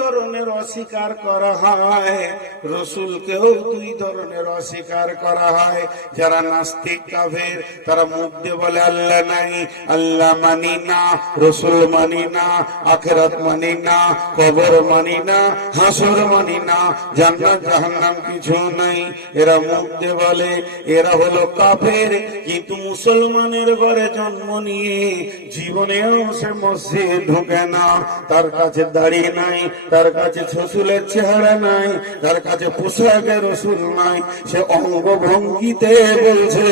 ধরনের অস্বীকার করা হয়। রসুলকেও দুই ধরনের অস্বীকার করা হয়। যারা নাস্তিক কাফের, তারা মুখ দিয়ে বলে, আল্লাহ নাই, আল্লাহ মানি না, রসুল মানি না, আখেরাত মানি না, কবর মানি না, হাসর মানি না, জান্নাত, জাহান্নাম কিছু নাই। এরা মুখ দিয়ে বলে, এরা হলো কাফের, কিন্তু মুসলমানের ঘরে জন্ম নিয়ে জীবনেও সে মসজিদ ঢুকে না, তার কাছে দাঁড়িয়ে নাই তার কাছে শ্বশুরের চেহারা নাই, তার কাছে পোশাকের রসুল নাই। সে অঙ্গ ভঙ্গিতে বলছে,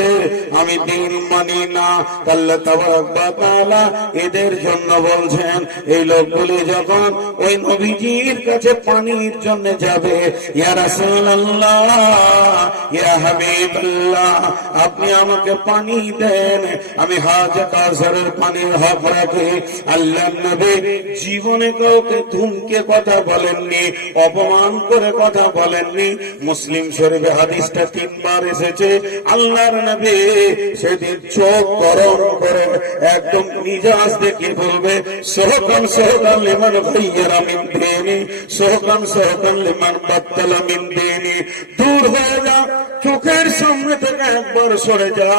আমি দিন মানি না। আল্লাহ তাবারাকালা এদের জন্য বলছেন, এই লোকগুলি যখন ওই নবীজির কাছে পানির জন্য যাবে, ইয়া রাসূলুল্লাহ, ইয়া আপনি আমাকে পানি দেন। আমি হাজ কাউসারের পানির হক রাখি। আল্লাহ নবী জীবনে কাউকে ধুমকে কথা বলেননি, অপমান করে কথা বলেননি। মুসলিম শরীফে হাদিসটা তিনবার এসেছে, আল্লাহর নবী সেদিন চোখ গরম করে একদম মিজাজ দেখে বলবে, সোহকান সোহকান লিমান ভাইয়ার আমিন দেনি, সোহকান সোহকান লিমান বাত্তাল আমিন দেনি। দূর হয়ে যা, চোখের সামনে থেকে একবার সরে যা,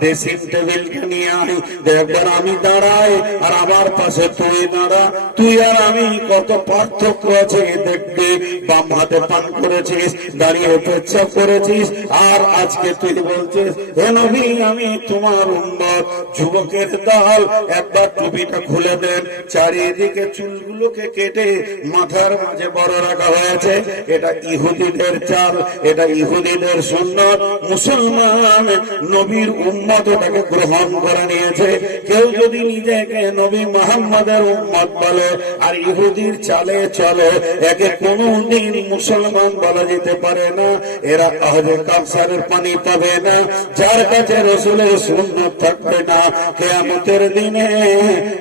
ড্রেসিং টেবিলটা নিয়ে আয় একবার আমি দাঁড়াই, আর আমার পাশে তুই দাঁড়া, তুই আর আমি কত পার্থক্য আছে দেখবি, বাম হাতে পান করেছিস, দাঁড়িয়ে পেচ্ছাপ করেছিস, আর আজকে তুই বলছিস, হে নবী, আমি তোমার উন্নত যুবকের দল। একবার টুপিটা খুলে দেন, চারিদিকে চুলগুলোকে কেটে মাথার মাঝে বড় রাখা হয়েছে। এটা ইহুদিদের চাল, এটা ইহুদিদের সুন্নত। মুসলমান নবীর উম্মত এটাকে গ্রহণ করে নিয়েছে। কেউ যদি নিজেকে নবী মোহাম্মদের উম্মত বলে, আর ইহুদির চালে চলে চলে, একে কোনদিন মুসলমান বলা যেতে পারে না। এরা আহলে কাউসারের পানি পাবে না, যার কাছে রসুলের সুন্নত থাকবে না। কেয়ামতের দিনে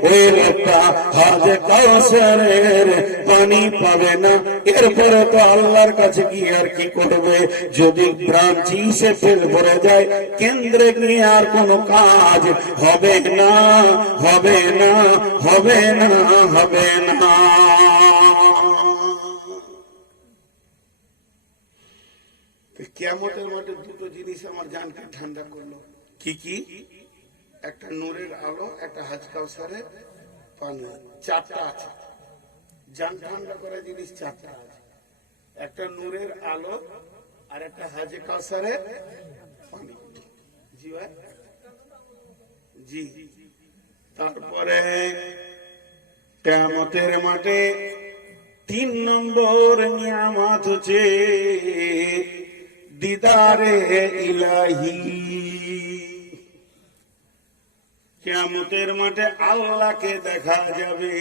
ওই লোকটা হাজে কাউসারের পানি পাবে না। এরপরে তো আল্লাহর কাছে কি আর কি করবে? যদি ব্রাঞ্চি সে ফেল ভরে যায়, কেন্দ্রে গিয়ে আর কোনো কাজ হবে না হবে না হবে না হবে না। কেমতের মাঠে দুটো জিনিস আমার জানকে ঠান্ডা করল। কি কি? একটা নূরের আলো একটা হাজ কাউসারের পানি। চারটা আছে। জান ঠান্ডা করা জিনিস চারটা আছে। একটা নূরের আলো আর একটা হাজে কাউসারের পানি। জি ভাই? জি। তারপরে কেমতের মাঠে তিন নম্বর নিয়ামত হচ্ছে দিদারে ইলাহি। কেমতের মাঠে আল্লাহকে দেখা যাবে,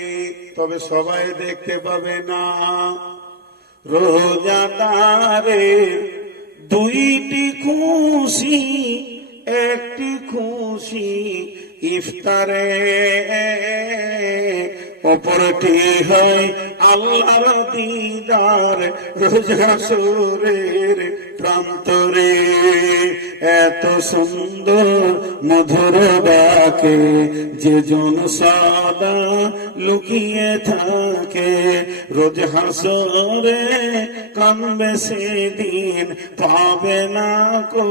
তবে সবাই দেখতে পাবে না। রোজাদারে দুইটি খুশি, একটি খুশি ইফতারে। অপরটি হয় আল্লাহর দিদার, রোজা প্রান্তরে। এত সুন্দর মধুর ডাকে, যে জন সাদা লুকিয়ে থাকে। রোজ হাসরে কানবে সেদিন, পাবে না কো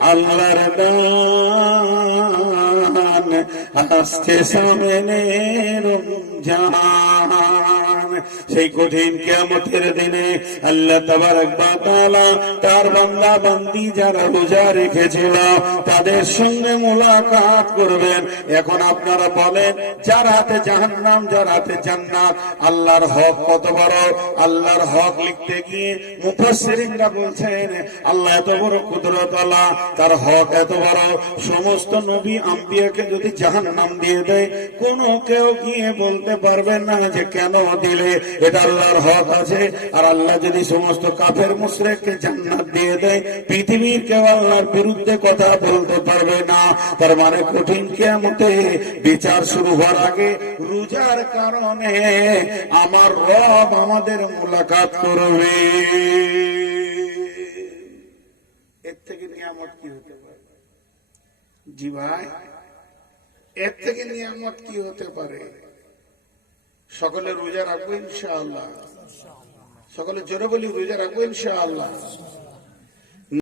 আল্লাহর দান। আসছে সামনে রমজান। সেই কঠিন কিয়ামতের দিনে আল্লাহ তাআলা তার বান্দা বান্দি যারা রোজা রেখেছিল তাদের সঙ্গে মোলাকাত করবেন। এখন আপনারা বলেন, যার হাতে জাহান্নাম, যার হাতে জান্নাত, আল্লাহর হক কত বড়? আল্লাহর হক লিখতে গিয়ে মুফাসসিরিনরা বলছেন, আল্লাহ এত বড় কুদরত আল্লাহ তার হক এত বড়। সমস্ত নবী আম্বিয়াকে যদি জাহান্নাম দিয়ে দেয়, কোনো কেউ গিয়ে বলতে পারবে না যে কেন দিলে। এটা আল্লাহর হক আছে। আর আল্লাহ যদি সমস্ত কাফের মুশরিককে জান্নাত দিয়ে দেয়, পৃথিবীর কেউ আল্লাহর বিরুদ্ধে কথা বলতে পারবে না। তার মানে কঠিন কিয়ামতে বিচার শুরু হওয়ার আগে রোজার কারণে আমার রব আমাদের মোলাকাত করবে। এর থেকে নিয়ামত কি হতে পারে? জি ভাই, এর থেকে নিয়ামত কি হতে পারে? সকলে রোজা রাখব ইনশাআল্লাহ। সকলে জোরে বলি রোজা রাখব ইনশাআল্লাহ।